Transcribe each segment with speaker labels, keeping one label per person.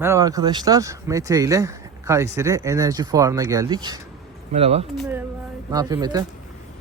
Speaker 1: Merhaba arkadaşlar. Mete ile Kayseri Enerji Fuarı'na geldik. Merhaba.
Speaker 2: Merhaba arkadaşlar.
Speaker 1: Ne yapıyor Mete?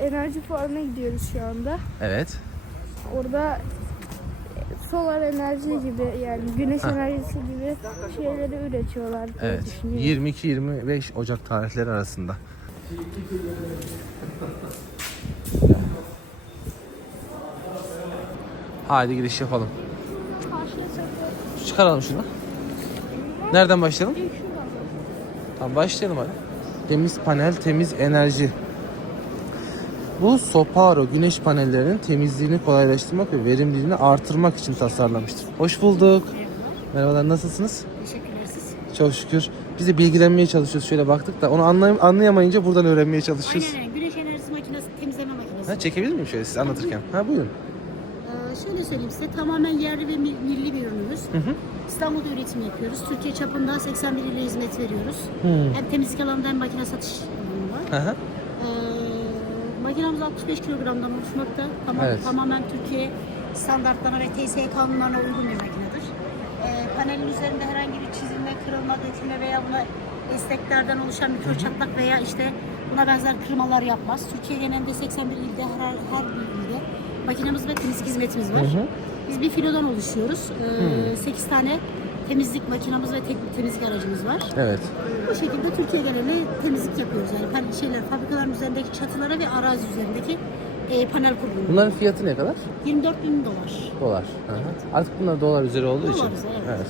Speaker 2: Enerji fuarına gidiyoruz şu anda.
Speaker 1: Evet.
Speaker 2: Orada solar enerji gibi yani güneş enerjisi gibi şeyleri üretiyorlar
Speaker 1: Evet.
Speaker 2: düşünüyorum.
Speaker 1: 22-25 Ocak tarihleri arasında. Haydi giriş yapalım. Çıkaralım şunu. Nereden başlayalım? Tamam başlayalım hadi. Temiz panel, temiz enerji. Bu Soparo güneş panellerinin temizliğini kolaylaştırmak ve verimliliğini artırmak için tasarlanmıştır. Hoş bulduk. Merhabalar nasılsınız?
Speaker 3: Teşekkürler siz.
Speaker 1: Çok şükür. Biz de bilgilenmeye çalışıyoruz. Şöyle baktık da onu anlay- anlayamayınca buradan öğrenmeye çalışıyoruz.
Speaker 3: Aynen aynen. Güneş enerjisi makinesi, temizleme makinesi.
Speaker 1: Ha, çekebilir miyim şöyle siz anlatırken? Ha buyurun.
Speaker 3: Ee, şöyle söyleyeyim size tamamen yerli ve mi- milli bir ürünümüz.
Speaker 1: Hı hı.
Speaker 3: İstanbul'da üretim yapıyoruz. Türkiye çapında 81 ile hizmet veriyoruz.
Speaker 1: Hmm.
Speaker 3: Hem temizlik alanında hem makine satış alanında.
Speaker 1: Hı hı.
Speaker 3: Ee, makinamız 65 kilogramdan oluşmakta. Tamam,
Speaker 1: Evet.
Speaker 3: Tamamen Türkiye standartlarına ve TSE kanunlarına uygun bir makinedir. Ee, panelin üzerinde herhangi bir çizilme, kırılma, dökülme veya buna desteklerden oluşan mikro çatlak veya işte buna benzer kırmalar yapmaz. Türkiye genelinde 81 ilde her, her bir ilde makinemiz ve temizlik hizmetimiz var.
Speaker 1: Hı hı.
Speaker 3: Biz bir filodan oluşuyoruz. Ee, 8 tane temizlik makinamız ve tek temizlik aracımız var.
Speaker 1: Evet.
Speaker 3: Bu şekilde Türkiye genelinde temizlik yapıyoruz. Yani pan- şeyler, fabrikaların üzerindeki çatılara ve arazi üzerindeki e, panel kuruluyor.
Speaker 1: Bunların fiyatı ne kadar?
Speaker 3: 24 bin dolar.
Speaker 1: Dolar. Hı hı. Artık bunlar dolar üzeri olduğu
Speaker 3: Dolar
Speaker 1: için.
Speaker 3: üzeri, evet.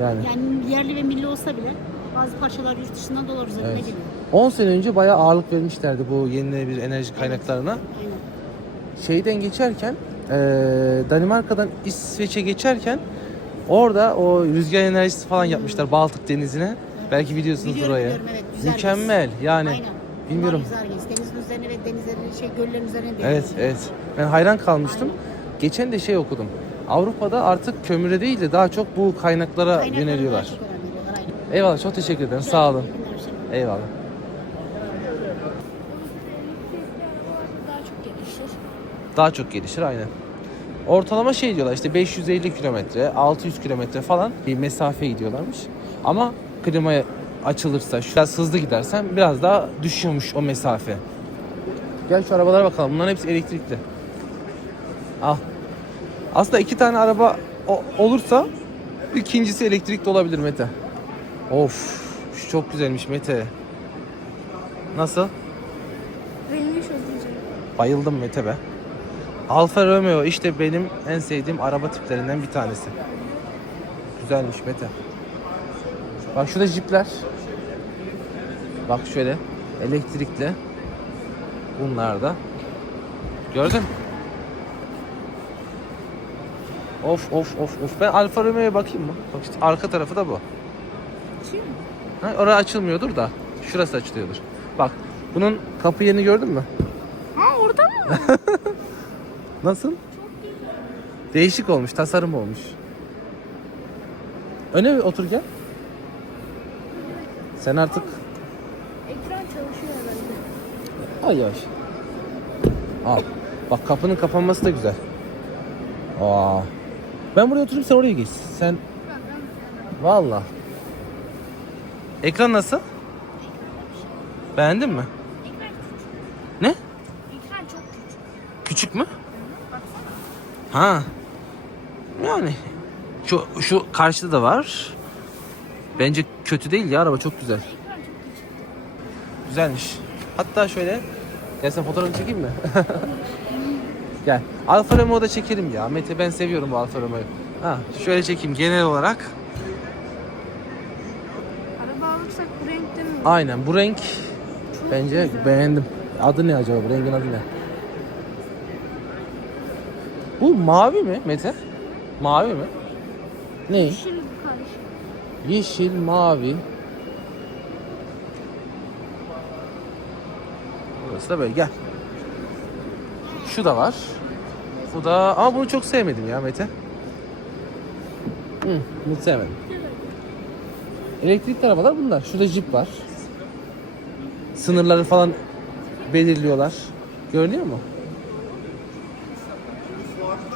Speaker 1: Yani
Speaker 3: Yani yerli ve milli olsa bile bazı parçalar yurt dışından dolar üzerinde
Speaker 1: Evet.
Speaker 3: geliyor.
Speaker 1: 10 sene önce bayağı ağırlık vermişlerdi bu yenilenebilir enerji kaynaklarına.
Speaker 3: Aynen.
Speaker 1: Şeyden geçerken eee, Danimarka'dan İsveç'e geçerken orada o rüzgar enerjisi falan yapmışlar Baltık denizine. Belki biliyorsunuz
Speaker 3: Biliyorum,
Speaker 1: orayı.
Speaker 3: biliyorum, evet, güzel
Speaker 1: Mükemmel yani.
Speaker 3: Aynen.
Speaker 1: Bilmiyorum.
Speaker 3: Güzel gez. Denizin üzerine ve denizlerin şey göllerin üzerine değil.
Speaker 1: Evet evet. Ben hayran kalmıştım. Geçen de şey okudum. Avrupa'da artık kömüre değil de daha çok bu kaynaklara
Speaker 3: Kaynaklara
Speaker 1: yöneliyorlar.
Speaker 3: çok aynen.
Speaker 1: Eyvallah çok teşekkür ederim. Sağ olun. Eyvallah.
Speaker 2: Daha çok gelişir.
Speaker 1: Daha çok gelişir aynen. Ortalama şey diyorlar işte 550 kilometre, 600 kilometre falan bir mesafe gidiyorlarmış. Ama klimaya açılırsa, biraz hızlı gidersen biraz daha düşüyormuş o mesafe. Gel şu arabalara bakalım. Bunların hepsi elektrikli. Al. Aslında iki tane araba olursa ikincisi elektrikli olabilir Mete. Of, şu çok güzelmiş Mete. Nasıl?
Speaker 2: Güzel.
Speaker 1: Bayıldım Mete be. Alfa Romeo işte benim en sevdiğim araba tiplerinden bir tanesi. Güzelmiş Mete. Bak şurada jipler. Bak şöyle elektrikli. Bunlar da. Gördün? Of of of of. Ben Alfa Romeo'ya bakayım mı? Bak işte arka tarafı da bu.
Speaker 2: Açayım mı?
Speaker 1: Ha, orası açılmıyordur da. Şurası açılıyordur. Bak bunun kapı yerini gördün mü?
Speaker 2: Ha orada mı?
Speaker 1: Nasıl? Değişik olmuş, tasarım olmuş. Öne otur gel. Sen artık
Speaker 2: Ekran çalışıyor herhalde.
Speaker 1: al yavaş. Al. Bak kapının kapanması da güzel. Aa. Ben buraya oturayım sen oraya geç. Sen Vallahi. Ekran nasıl? Beğendin mi? Ne?
Speaker 2: Ekran çok küçük.
Speaker 1: Küçük mü? Ha. Yani şu şu karşıda da var. Bence kötü değil ya araba çok güzel. Güzelmiş. Hatta şöyle Gel sen fotoğrafını çekeyim mi? Gel. Alfa Romeo'da çekelim ya. Mete ben seviyorum bu Alfa Romeo'yu. Ha, şöyle çekeyim genel olarak.
Speaker 2: Araba alırsak bu renkten mi?
Speaker 1: Aynen bu renk bence beğendim. Adı ne acaba bu rengin adı ne? Bu mavi mi Mete? Mavi mi? Ne?
Speaker 2: Yeşil karışık.
Speaker 1: Yeşil, mavi. Burası da böyle gel. Şu da var. Bu da ama bunu çok sevmedim ya Mete. Hı, bunu sevmedim. Elektrikli arabalar bunlar. Şurada jip var. Sınırları falan belirliyorlar. Görünüyor mu?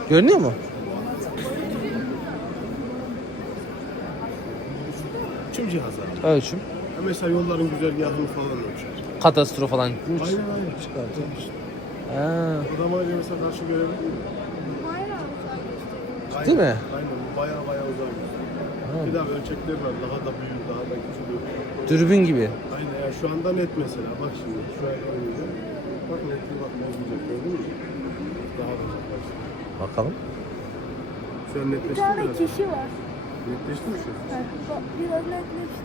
Speaker 1: Görünüyor mu?
Speaker 4: ölçüm cihazı abi.
Speaker 1: Ölçüm.
Speaker 4: Ya mesela yolların güzergahını falan ölçer.
Speaker 1: Kadastro falan.
Speaker 4: Aynen aynen. Çıkartır.
Speaker 1: Ha,
Speaker 4: Odamayla mesela karşı görebilir miyim? Aynen.
Speaker 1: Değil mi?
Speaker 4: Aynen. Bu Baya baya uzak. Bir daha ölçekler var. Daha da büyük, daha da küçük.
Speaker 1: dürbün gibi.
Speaker 4: Aynen ya şu anda net mesela. Bak şimdi şu an önümüzde. Bak netli bak ne güzel gördün mü? Daha da uzaklaştı.
Speaker 1: Bakalım.
Speaker 4: Şu an
Speaker 2: Bir tane
Speaker 4: mi?
Speaker 2: kişi var.
Speaker 4: Netleşti mi şu?
Speaker 2: Ha, bak, Biraz netleşti.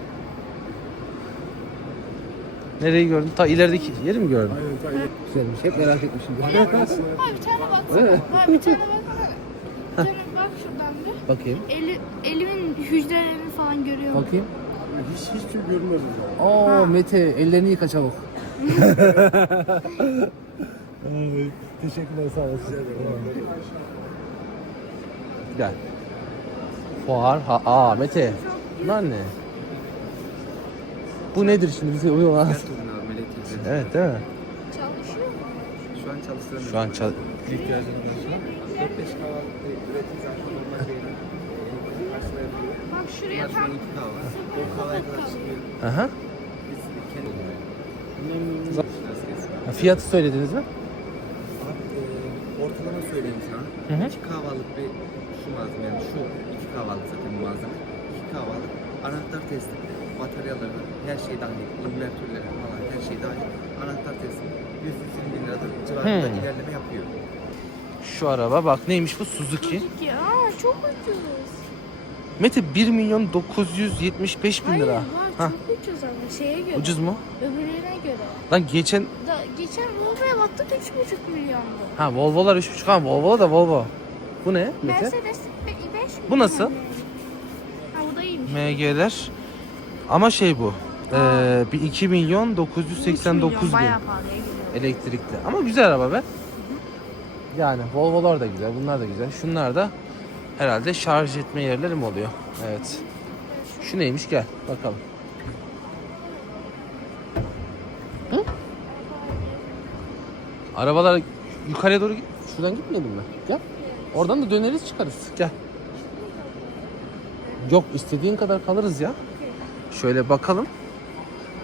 Speaker 1: Nereyi gördün? Ta ilerideki yeri mi gördün?
Speaker 4: Aynen. Aynen.
Speaker 1: Güzelmiş. Hep merak etmişimdir.
Speaker 2: Ha bir tane baksana. Ha bir tane baksana. Bir tane bak şuradan bir.
Speaker 1: Bakayım.
Speaker 2: Eli, elimin hücrelerini falan görüyorum.
Speaker 1: Bakayım.
Speaker 4: Hiç hiç tüm görmez o zaman.
Speaker 1: Oo Mete ellerini yıka çabuk.
Speaker 4: Teşekkürler sağ olasın.
Speaker 1: Gel. Fuar. Ha, aa Mete. Bunlar ne? Bu nedir şimdi bize uyuyor lan? Evet değil mi?
Speaker 2: Çalışıyor mu?
Speaker 5: Şu an çalıştıramıyorum.
Speaker 1: Şu an çal...
Speaker 5: ihtiyacım var şu an. 4-5 kahvaltı üretim zaten normal bir karşılayabiliyor.
Speaker 2: Bak şuraya tam
Speaker 5: 2 kahva. O kahvaya kadar çıkıyor.
Speaker 1: Aha. Fiyatı söylediniz mi?
Speaker 5: Ortalama söyleyeyim sana.
Speaker 1: Hı hı.
Speaker 5: 2 kahvalık bir şu malzeme yani şu 2 kahvalık zaten bu malzeme. 2 kahvalık anahtar testi, bataryaları, her şey dahil, invertörleri falan her şey dahil. Anahtar testi 100-120 bin liradan civarında
Speaker 1: Hmm.
Speaker 5: ilerleme yapıyor.
Speaker 1: Şu araba bak neymiş bu Suzuki.
Speaker 2: Suzuki. Aa çok ucuz.
Speaker 1: Mete 1 milyon 975 bin
Speaker 2: Hayır
Speaker 1: lira.
Speaker 2: var
Speaker 1: Ha.
Speaker 2: çok ucuz ama şeye göre.
Speaker 1: Ucuz mu?
Speaker 2: Öbürlerine göre.
Speaker 1: Lan geçen
Speaker 2: Da, geçen Volvo'ya baktık 3,5 milyondu.
Speaker 1: ha Volvo'lar 3.5 ha Volvo da Volvo. Bu ne Mete?
Speaker 2: Mercedes 5
Speaker 1: Bu nasıl?
Speaker 2: Ha bu da iyiymiş.
Speaker 1: MG'ler. Ama şey bu. Bir 2 milyon 989 bin
Speaker 2: Bayağı pahalıya geliyor.
Speaker 1: elektrikli. Ama güzel araba be. Yani Volvo'lar da güzel, bunlar da güzel. Şunlar da herhalde şarj etme yerleri mi oluyor? Evet. Şu neymiş gel bakalım. Arabalar yukarıya doğru git. Şuradan gitmeyelim mi? Gel. Oradan da döneriz çıkarız. Gel. Yok istediğin kadar kalırız ya. Şöyle bakalım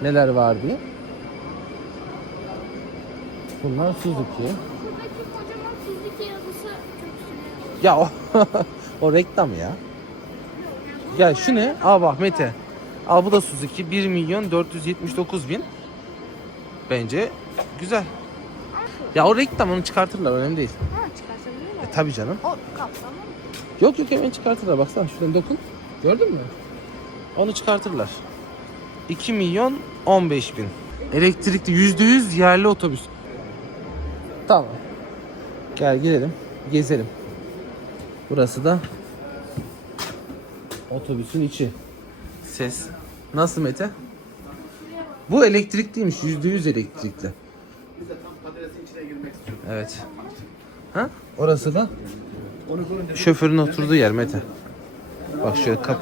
Speaker 1: neler var diye. Bunlar Suzuki.
Speaker 2: Buradaki kocaman Suzuki yazısı çok sinirli.
Speaker 1: Ya o, o reklam ya. Gel şu ne? Aa bak Mete. Al bu da Suzuki 1 milyon 479 bin. Bence güzel. Ya o reklam onu çıkartırlar önemli değil.
Speaker 2: Ha çıkarsabilir
Speaker 1: E
Speaker 2: mi?
Speaker 1: tabi canım.
Speaker 2: O kapsamı mı?
Speaker 1: Yok yok hemen çıkartırlar baksana şuradan dokun. Gördün mü? Onu çıkartırlar. 2 milyon 15 bin. Elektrikli %100 yerli otobüs. Tamam. Gel gidelim. Gezelim. Burası da otobüsün içi. Ses. Nasıl Mete? Bu elektrikliymiş. %100 elektrikli. Evet. Ha? Orası da şoförün oturduğu yer Mete. Bak şöyle kap.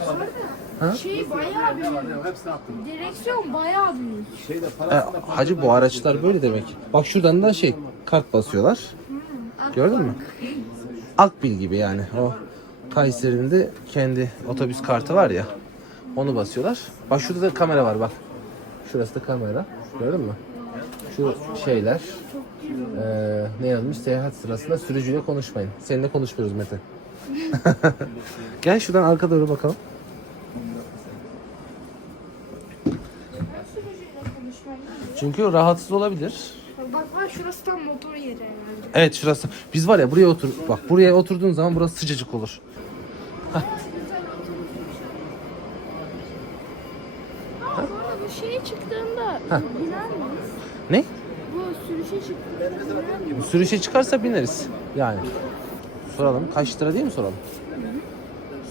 Speaker 2: Şey bayağı büyük. Direksiyon bayağı büyük.
Speaker 1: E, hacı bu araçlar böyle demek. Bak şuradan da şey kart basıyorlar. Gördün mü? Akbil gibi yani. O Kayseri'nin de kendi otobüs kartı var ya. Onu basıyorlar. Bak şurada da kamera var bak. Şurası da kamera. Gördün mü? Şu şeyler. Eee ne yazmış? Seyahat sırasında sürücüyle konuşmayın. Seninle konuşmuyoruz Mete. Gel şuradan arka doğru bakalım. Çünkü rahatsız olabilir.
Speaker 2: Bak bak şurası tam motor yeri herhalde.
Speaker 1: Evet şurası. Biz var ya buraya otur. Bak buraya oturduğun zaman burası sıcacık olur.
Speaker 2: Ha, bu arada bu şeye çıktığında biner miyiz?
Speaker 1: Ne?
Speaker 2: Bu sürüşe miyiz?
Speaker 1: Sürüşe çıkarsa bineriz. Yani. Soralım. Kaç lira değil mi soralım?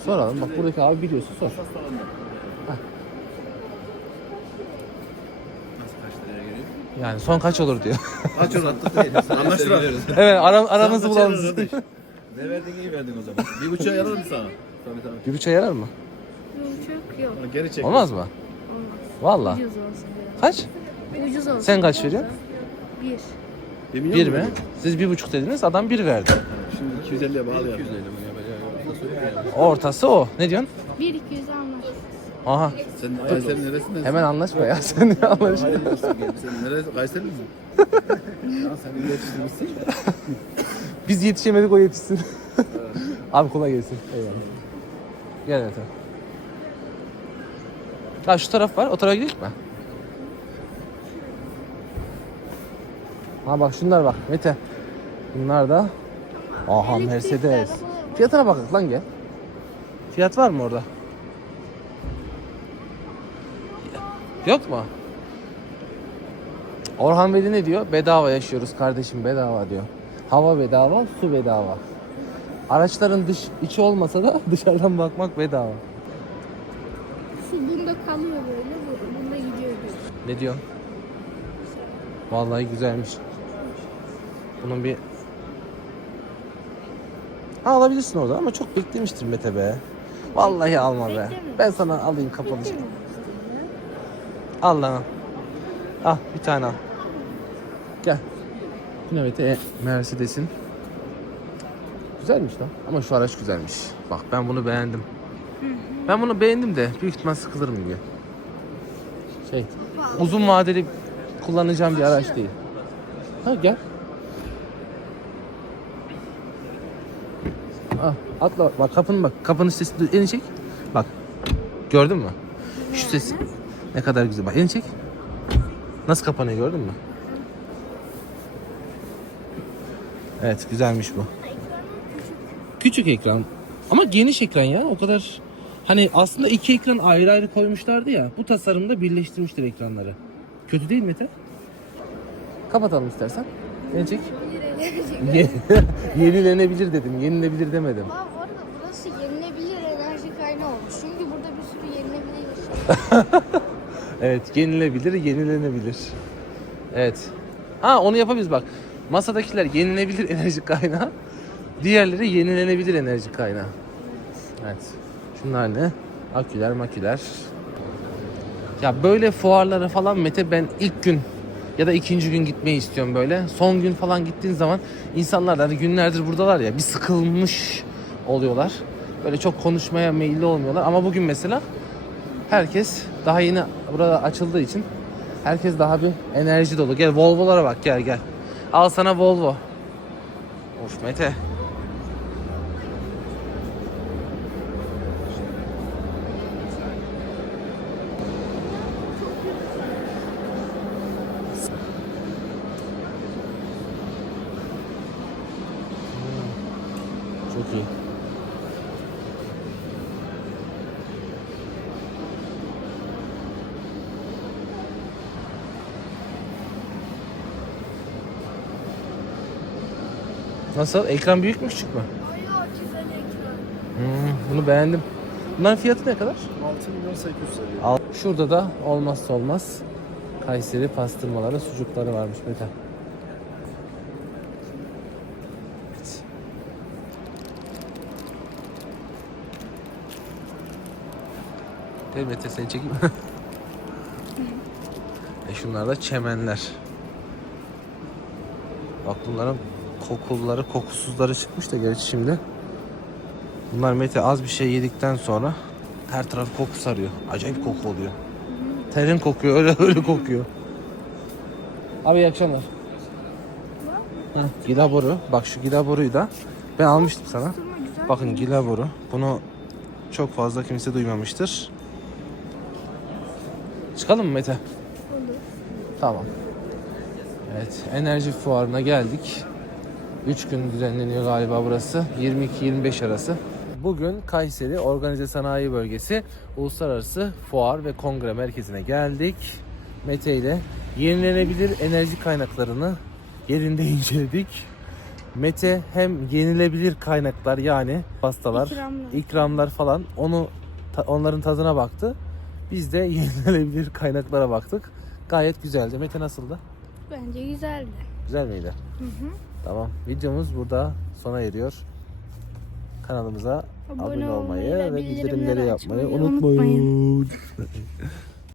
Speaker 1: Soralım. Bak buradaki abi biliyorsa sor. Yani son kaç olur diyor.
Speaker 5: Kaç olur attık değil. Anlaştılar.
Speaker 1: evet ara, aranızı bulalım.
Speaker 5: Ne verdin iyi verdin o zaman. Bir buçuğa yarar mı sana? Tabii tabii.
Speaker 1: Bir buçuğa yarar mı?
Speaker 2: Yok yok.
Speaker 5: Geri çek.
Speaker 1: Olmaz mı?
Speaker 2: Olmaz.
Speaker 1: Valla. Kaç?
Speaker 2: Ucuz olsun.
Speaker 1: Sen kaç veriyorsun?
Speaker 2: Bir.
Speaker 1: Bir mi? Siz bir buçuk dediniz. Adam bir verdi.
Speaker 4: Şimdi 250'ye bağlı ya.
Speaker 5: 250 bunu yapacağı. Da söyleyeyim yani.
Speaker 1: Ortası o. Ne diyorsun?
Speaker 2: Bir iki yüz anlaşırız.
Speaker 1: Aha.
Speaker 6: Sen Kayseri neresindesin?
Speaker 1: Hemen anlaşma ya. Sen niye?
Speaker 6: Hayır, sen neresi? Kayseri misin? ya sen iletiştirmişsin.
Speaker 1: Biz yetişemedik o yetişsin. Abi kolay gelsin. Eyvallah. Gel Mete. Ha şu taraf var. O tarafa gidelim mi? Ha bak şunlar bak Mete. Bunlar da Aha Mercedes. Fiyatına bakak lan gel. Fiyat var mı orada? Yok mu? Orhan Veli ne diyor? Bedava yaşıyoruz kardeşim bedava diyor. Hava bedava, su bedava. Araçların dış içi olmasa da dışarıdan bakmak bedava.
Speaker 2: Su bunda kalıyor böyle. bu- Bunda gidiyor.
Speaker 1: Ne diyorsun? Vallahi güzelmiş. Bunun bir Ha alabilirsin orada ama çok beklemiştir Mete be. Vallahi alma be. Ben sana alayım kapalı. Al lan al. Al bir tane al. Gel. Yine Mete e, Mercedes'in. Güzelmiş lan. Ama şu araç güzelmiş. Bak ben bunu beğendim. Ben bunu beğendim de büyük ihtimal sıkılırım gibi. Şey, uzun vadeli kullanacağım bir araç değil. Ha gel. Ah, atla bak kapının bak kapının sesi duy- elini çek. Bak. Gördün mü? Şu sesi ne kadar güzel. Bak elini çek. Nasıl kapanıyor gördün mü? Evet güzelmiş bu. Küçük ekran ama geniş ekran ya o kadar hani aslında iki ekran ayrı ayrı koymuşlardı ya bu tasarımda birleştirmiştir ekranları. Kötü değil mi Mete? Kapatalım istersen. Beni çek. Ye- Yenilenebilir dedim. Yenilebilir demedim.
Speaker 2: Aa, bu arada burası yenilebilir enerji kaynağı olmuş. Çünkü burada bir sürü yenilebilir şey.
Speaker 1: Evet, yenilebilir, yenilenebilir. Evet. Ha onu yapabiliriz bak. Masadakiler yenilebilir enerji kaynağı. Diğerleri yenilenebilir enerji kaynağı. Evet. Şunlar ne? Aküler, maküler. Ya böyle fuarlara falan Mete ben ilk gün ya da ikinci gün gitmeyi istiyorum böyle. Son gün falan gittiğin zaman insanlar da hani günlerdir buradalar ya bir sıkılmış oluyorlar. Böyle çok konuşmaya meyilli olmuyorlar ama bugün mesela herkes daha yeni burada açıldığı için herkes daha bir enerji dolu. Gel Volvo'lara bak gel gel. Al sana Volvo. Of Mete. Nasıl? Ekran büyük mü küçük mü?
Speaker 2: Bayağı güzel ekran.
Speaker 1: Hmm, bunu beğendim. Bunların fiyatı ne kadar?
Speaker 4: 6 milyon 800 lira.
Speaker 1: Al. Şurada da olmazsa olmaz Kayseri pastırmaları, sucukları varmış Mete. Evet. Gel Mete seni çekeyim. e şunlar da çemenler. Bak bunların kokulları, kokusuzları çıkmış da gerçi şimdi. Bunlar Mete az bir şey yedikten sonra her taraf koku sarıyor. Acayip koku oluyor. Terin kokuyor, öyle öyle kokuyor. Abi iyi akşamlar. Ha, gila boru. Bak şu gila boruyu da ben almıştım sana. Bakın gila boru. Bunu çok fazla kimse duymamıştır. Çıkalım mı Mete? Tamam. Evet, enerji fuarına geldik. 3 gün düzenleniyor galiba burası. 22-25 arası. Bugün Kayseri Organize Sanayi Bölgesi Uluslararası Fuar ve Kongre Merkezi'ne geldik. Mete ile yenilenebilir enerji kaynaklarını yerinde inceledik. Mete hem yenilebilir kaynaklar yani pastalar,
Speaker 2: İkramlar.
Speaker 1: ikramlar falan onu onların tadına baktı. Biz de yenilenebilir kaynaklara baktık. Gayet güzeldi. Mete nasıldı?
Speaker 2: Bence güzeldi.
Speaker 1: Güzel miydi? Tamam. Videomuz burada sona eriyor. Kanalımıza abone,
Speaker 2: Abone
Speaker 1: olmayı
Speaker 2: ve
Speaker 1: bildirimleri
Speaker 2: bildirimleri
Speaker 1: yapmayı
Speaker 2: açmayı
Speaker 1: unutmayın.